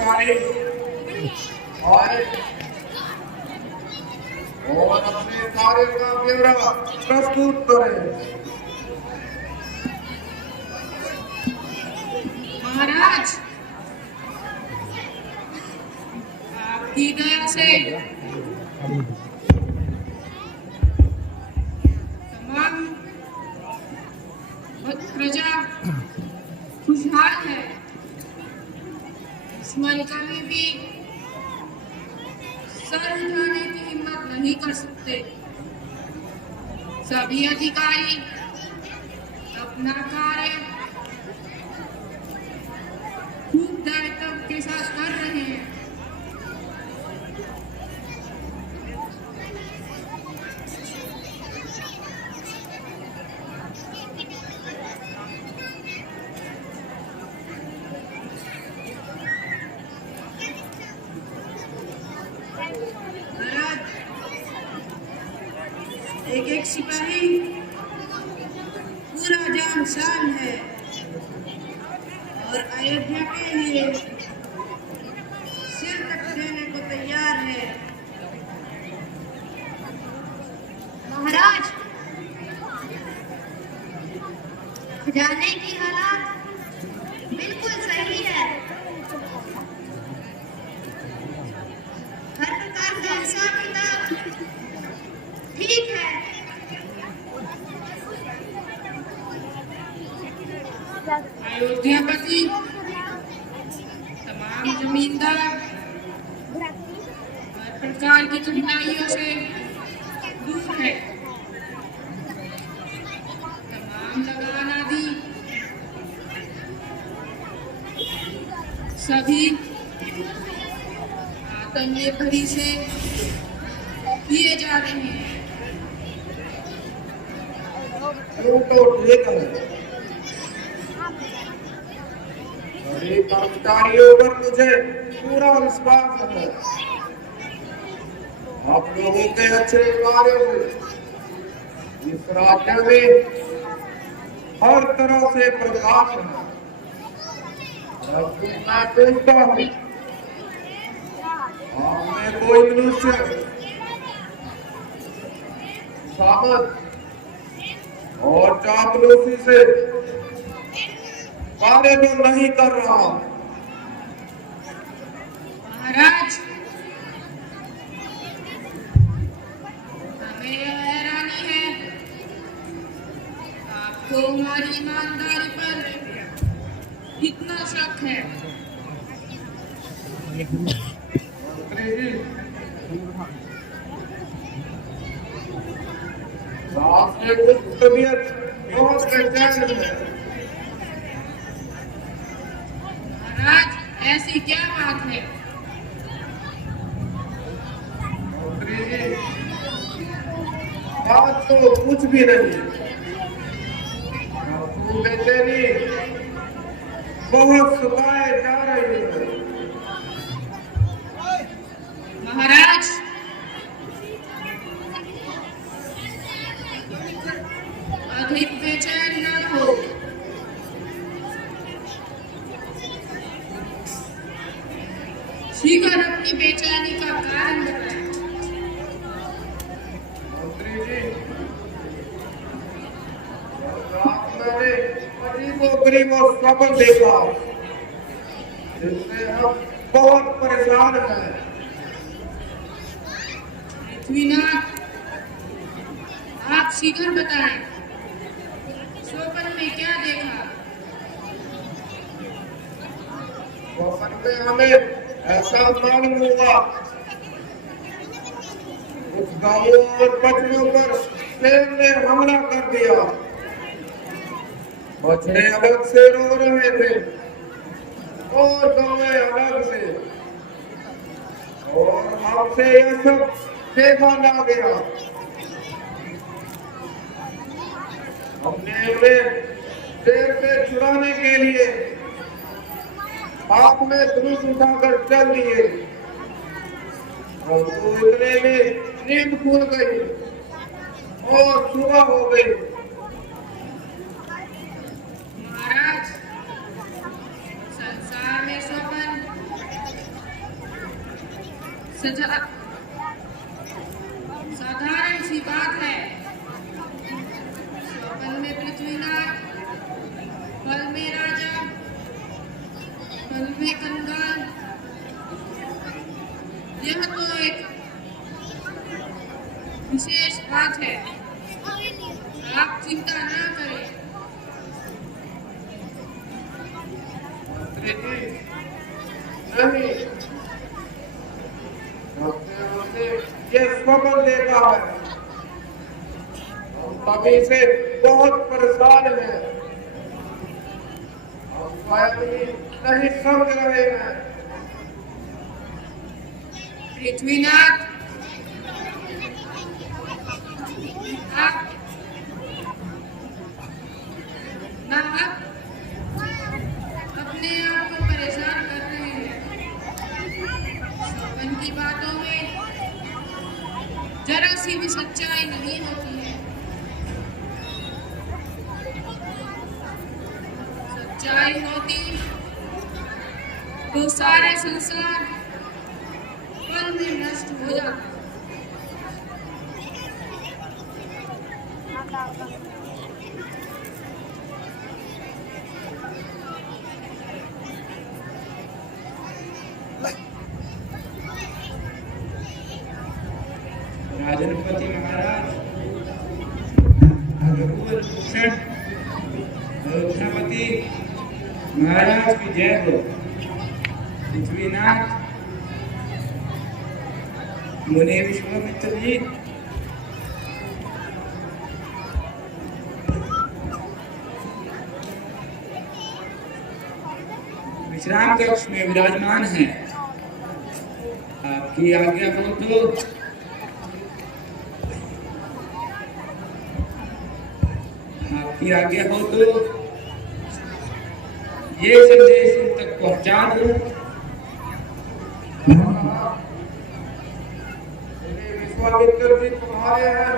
कर्मचारी आए और अपने कार्य का ब्यौरा प्रस्तुत करें। महाराज, आपकी दया से तमाम प्रजा खुशहाल है। इस मलिका में भी सर उठाने की हिम्मत नहीं कर सकते। सभी अधिकारी अपना कार्य खूब दायित्व के साथ कर रहे हैं। एक एक सिपाही पूरा जान शान है और अयोध्या के लिए सिर कट देने को तैयार है। महाराज, खजाने की हालात बिल्कुल सही है। हर प्रकार का हिसाब किताब ठीक है। अयोध्यापति तमाम जमींदार हर प्रकार की कठिनाइयों से दूर है। तमाम लगान आदि सभी आत्मनिर्भरी से किए जा रहे हैं। तो ठीक है, सभी कर्मचारियों पर मुझे पूरा विश्वास है। आप लोगों के अच्छे कार्य से इस राज्य में हर तरह से प्रकाश है। मैं पूछता हूँ, आपने कोई मनुष्य सामंत और चापलूसी से कार्य तो नहीं कर रहा। महाराज, हमें हैरानी है, आपको हमारी ईमानदारी पर इतना शक है। मंत्री जी, आपने कुछ तबीयत बहुत बेचैन है। महाराज, ऐसी क्या बात है? मंत्री जी, बात तो कुछ भी नहीं। तू बेचैनी बहुत सुखाए जा रही है। महाराज, अधिक बेचैन न हो। शीघ्र अपनी बेचैनी का कारण बताएं। मंत्री जी, रात मैंने अजीबो-गरीबो स्वप्न देखा जिससे हम बहुत परेशान हैं। पृथ्वीनाथ, आप शीघ्र बताएं, स्वप्न में क्या देखा? स्वप्न में हमें ऐसा मालूम हुआ, कुछ गांवों और बछड़ों पर शेर ने हमला कर दिया। बछड़े अलग से रो रहे थे और गौएं अलग से, और हमसे यह सब देखा ना गया। हमने उन्हें शेर से छुड़ाने के लिए हाथ में धनुष उठाकर चल दिए। हमको इतने में नींद खुल गई और सुबह हो गई। महाराज, संसार में स्वप्न साधारण सी बात है। पल में पृथ्वीनाथ, पल में राजा, पल में कंगाल। यह तो एक विशेष बात है, आप चिंता ना करें। नहीं, ये स्वप्न देखा है, हम तभी से बहुत परेशान हैं, हम शायद ही नहीं समझ रहे हैं। पृथ्वीनाथ, आप अपने आप को परेशान कर रहे हैं। स्वप्न की बातों में जरा सी भी सच्चाई नहीं होती है। सच्चाई होती तो सारे संसार पल में नष्ट हो जाता। राजनपति महाराज, रघुवर भूषण, अयोध्यापति महाराज की जय हो। पृथ्वीनाथ, मुनि विश्वामित्र जी, विश्राम कक्ष में विराजमान हैं। आपकी आज्ञा हो तो आपकी आज्ञा हो तो ये संदेश उन तक पहुंचा दूं। विश्वामित्र जी तुम्हारे हैं।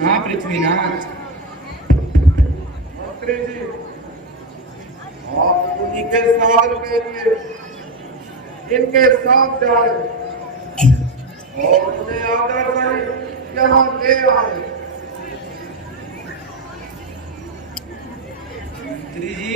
हाँ पृथ्वीनाथ, मंत्री जी, आप उन्हीं के साथ के लिए इनके साथ जाए और उन्हें आदर करें, यहाँ ले आए। मंत्री जी,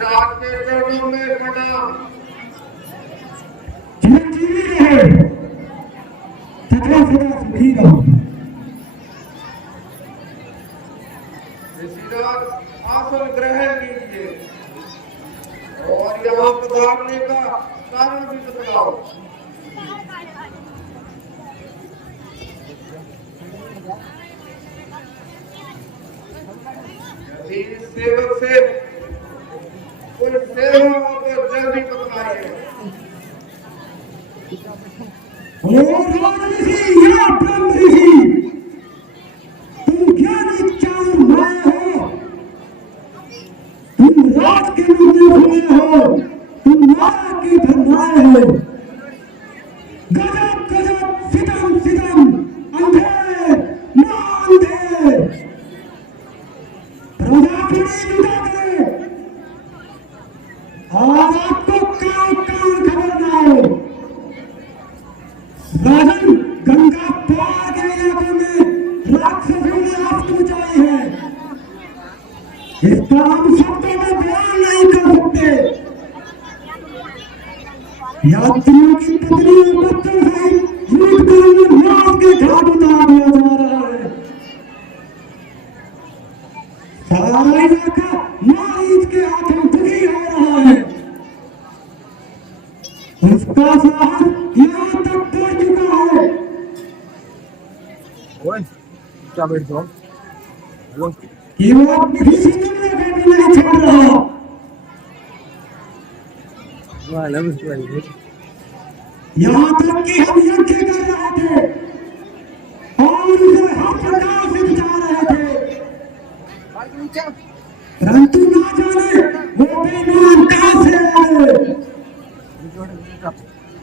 रात के चरणों में प्रणाम। चिरंजीवी रहे तथा सदा सुखी रहो। ऋषिराज, आसन ग्रहण कीजिए और यहाँ पधारने का कारण भी बताओ। यदि इस सेवक से कोई सेवा हो तो जल्दी बताइए। राजऋषि या ब्रह्म ऋषि, तुम ज्ञानी चारण माए हो, तुम राज के मुद्दे हुए हो, तुम माया की धर्माए हो। गजब गजब, सितम सितम, अंधे ना अंधे, प्रजा की निंदा करे और आपको कान कान खबर ना हो। राजन, गंगा पार के इलाके में राक्षसों ने आग मचाई है। इसका हम शब्दों में बयान नहीं कर सकते। यात्रियों की पत्नी और बच्चों से लूट कर उन्हें मौत के घाट उतार दिया जा रहा है। सारा इलाका मारीच के हाथों दुखी हो रहा है। उसका साहस कि वो अपनी किसी दुनिया को भी नहीं छोड़ रहा। यहाँ तक कि हम यज्ञ कर रहे थे और उसे हर प्रकार से बचा रहे थे, परंतु ना जाने वो बेईमान कहाँ से आए।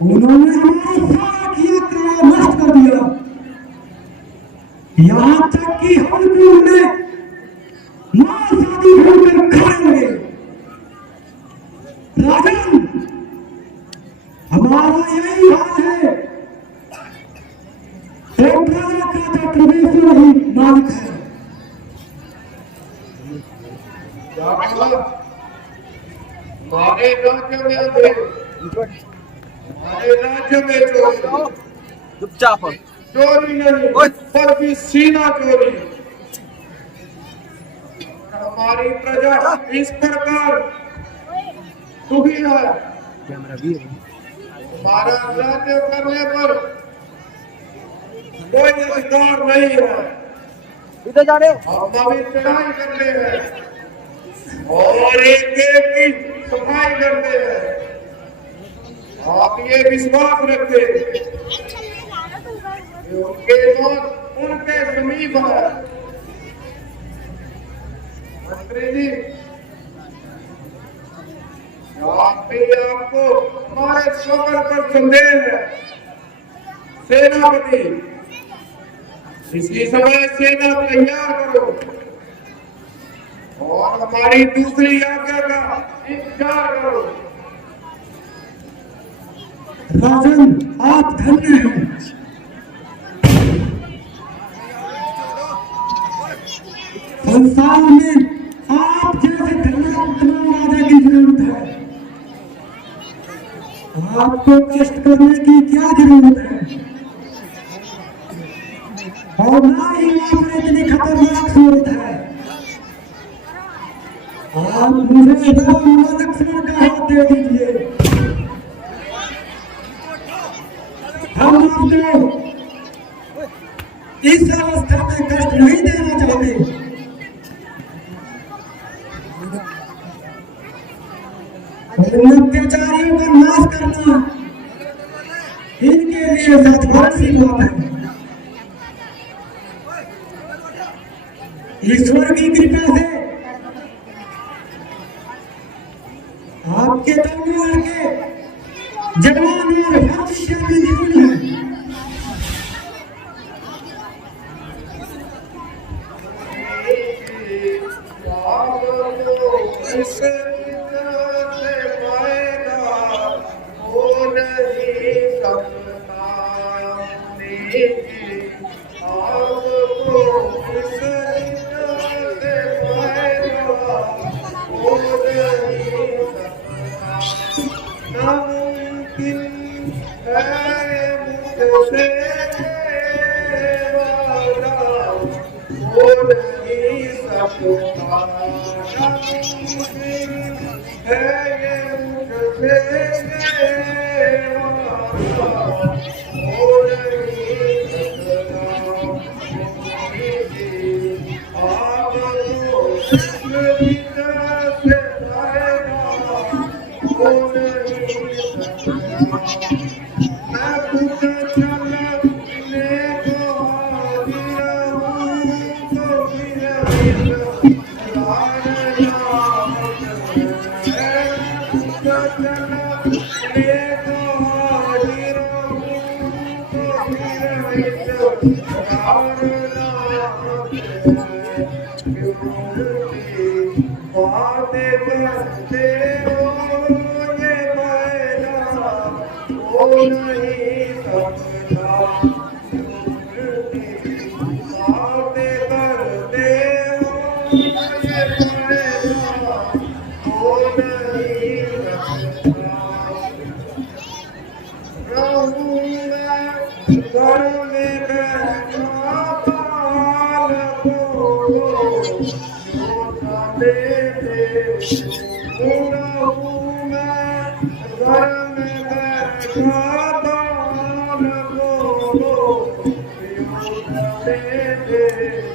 उन्होंने हमारा सारा किया क्रम नष्ट कर दिया। यहाँ तक कि हम भी उन्हें मां शादी होकर खाएंगे। राजन, हमारा यही हाल है। तो प्रजा का तो परमेश्वर ही मालिक है। हमारे राज्य में हमारे राज्य में चुपचाप चोरी नहीं बल्कि सीना चोरी। हमारी प्रजा इस प्रकार दुखी है। हमारा राज्य करने पर कोई अधिकार नहीं है। इधर जा रहे हम अभी चढ़ाई करते हैं और एक एक की सफाई करते हैं। आप ये विश्वास रखें उनके मौत उनके समीप है। मंत्री जी, आपको हमारे स्वकर पर संदेह है। सेनापति, इसी समय सेना तैयार करो और हमारी दूसरी आज्ञा का इंतजार करो। राजन, आप धन्य हैं। संसार में आप जैसे धर्मात्मा राजा की जरूरत है। आपको कष्ट करने की क्या जरूरत है? और ना ही वहां पर इतनी खतरनाक सूरत है। आप मुझे लक्ष्मण का हाथ दे दीजिए। हम आपको इस अवस्था में कष्ट नहीं देना चाहते। इन अत्याचारियों का नाश करना इनके लिए साधारण सी बात है। ईश्वर की कृपा से आपके दोनों लड़के जवान और हर विषय में निपुण हैं। Thank you.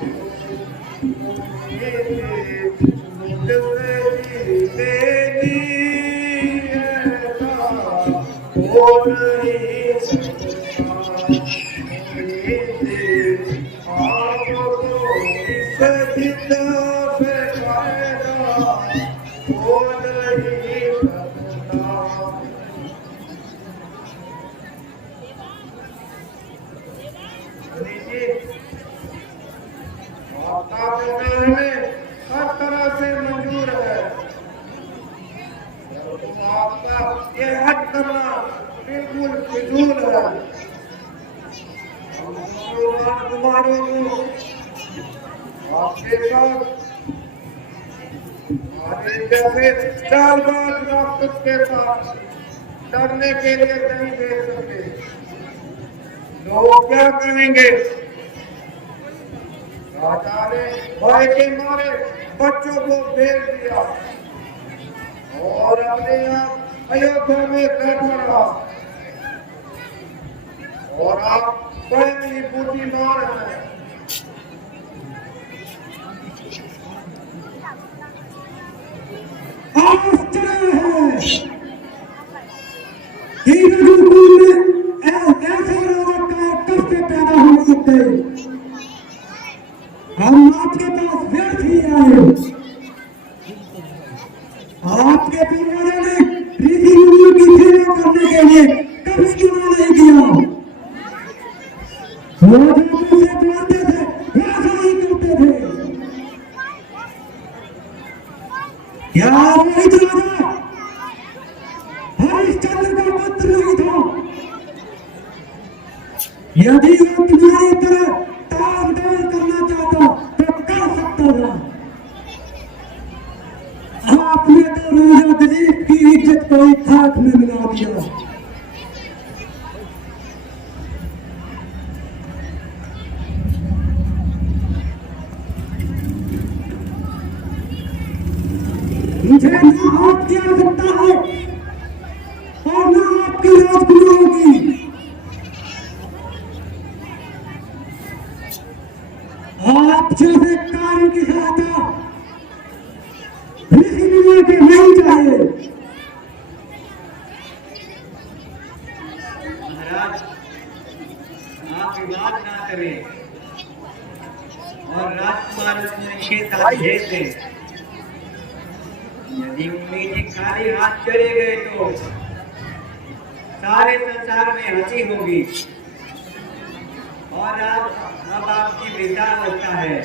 हर तरह से मंजूर है। आपका ये हट करना बिल्कुल फिजूल है। कुमारों को आपके साथ हमारे जैसे चालबाज राक्षस के साथ लड़ने के लिए नहीं दे सकते। लोग क्या कहेंगे? राजा ने भय के मारे बच्चों को भेज दिया और अपने आप अयोध्या में बैठा रहा और आप स्वयं ही बुद्धिमान हैं। आश्चर्य है कि रघुकुल में ऐसे राजा का कब से पैदा हो सकते। हम आपके पास व्यर्थ ही आए। आपके पूर्वजों ने ऋषि मुनियों की सेवा करने के लिए कभी चुनाव नहीं किया। वो जो से बोलते थे वैसा ही करते थे। क्या रोहित राजा हरिश्चंद्र का पुत्र नहीं था? यदि वो तुम्हारी तरह ताम दान करना चाहता तो कर सकता था। आपने तो राजा दिलीप की इज्जत को ही खाक में मिला दिया। मुझे ना आपकी आवश्यकता है और ना आपकी राजकुमारों की। आप जैसे कार्य की सहायता ऋषि मुनियों के नहीं चाहिए। महाराज, आप विवाद ना करें और राजकुमार के साथ भेज दें। यदि उम्मीदें खाली हाथ चले गए तो सारे संसार में हंसी होगी और अब आपकी वृद्धावस्था है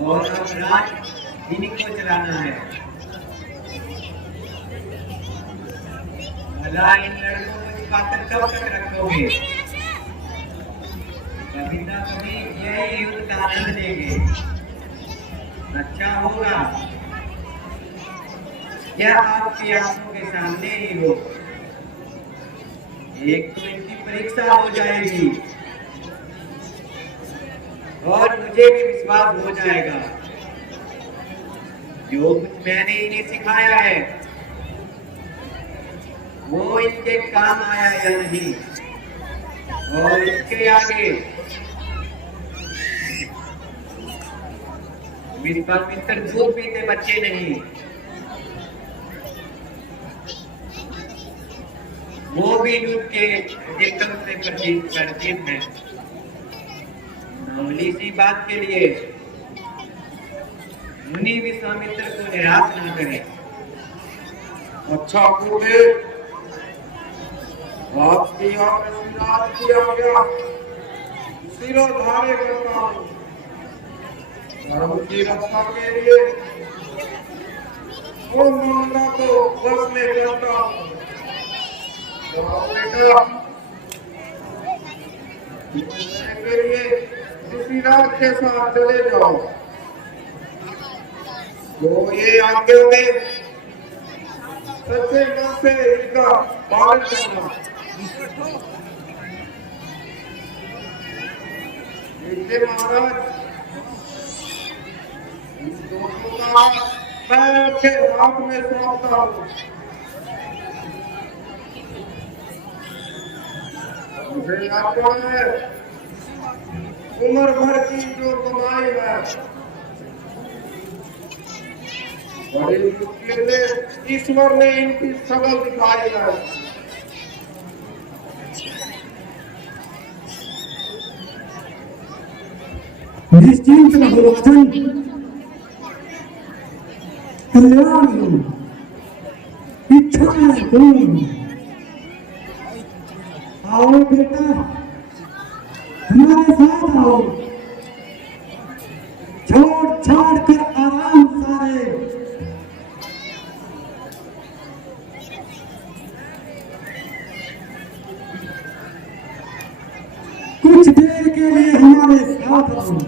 और अब राज इन्हीं को चलाना है। भला इन लड़कों को छिपाकर कब तक रखोगे? कभी ना कभी यही युद्ध का आनंद लेंगे। अच्छा होगा क्या आपकी आंखों के सामने ही हो। एक तो इनकी परीक्षा हो जाएगी और मुझे भी विश्वास हो जाएगा जो कुछ मैंने इन्हें सिखाया है वो इनके काम आया या नहीं। और इसके आगे विश्वामित्र दूध पीते बच्चे नहीं, वो भी दूध के एकदम से परिचित है। मामूली सी बात के लिए मुनि विश्वामित्र को निराश न करें। अच्छा बूढ़े, आपकी आशीर्वाद किया गया सिरोधार्य करता हूँ। धर्म की रक्षा के लिए वो मामला को वश में करता हूँ। बेटा के लिए ऋषिराज के साथ चले जाओ तो ये आज्ञा में सच्चे मन से इसका पालन करना। इसलिए महाराज इन दोनों का मैं आपके हाथ में सौंपता हूँ। मुझे आज्ञा है उम्र भर की जो कमाई है बड़ी मुश्किल से ईश्वर ने इनकी शकल दिखाई है। निश्चिंत रहो वचन, कल्याण हो, इच्छाएं पूर्ण। आओ बेटा, हमारे साथ आओ, छोड़ छाड़ कर आराम सारे। कुछ देर के लिए हमारे साथ आओ।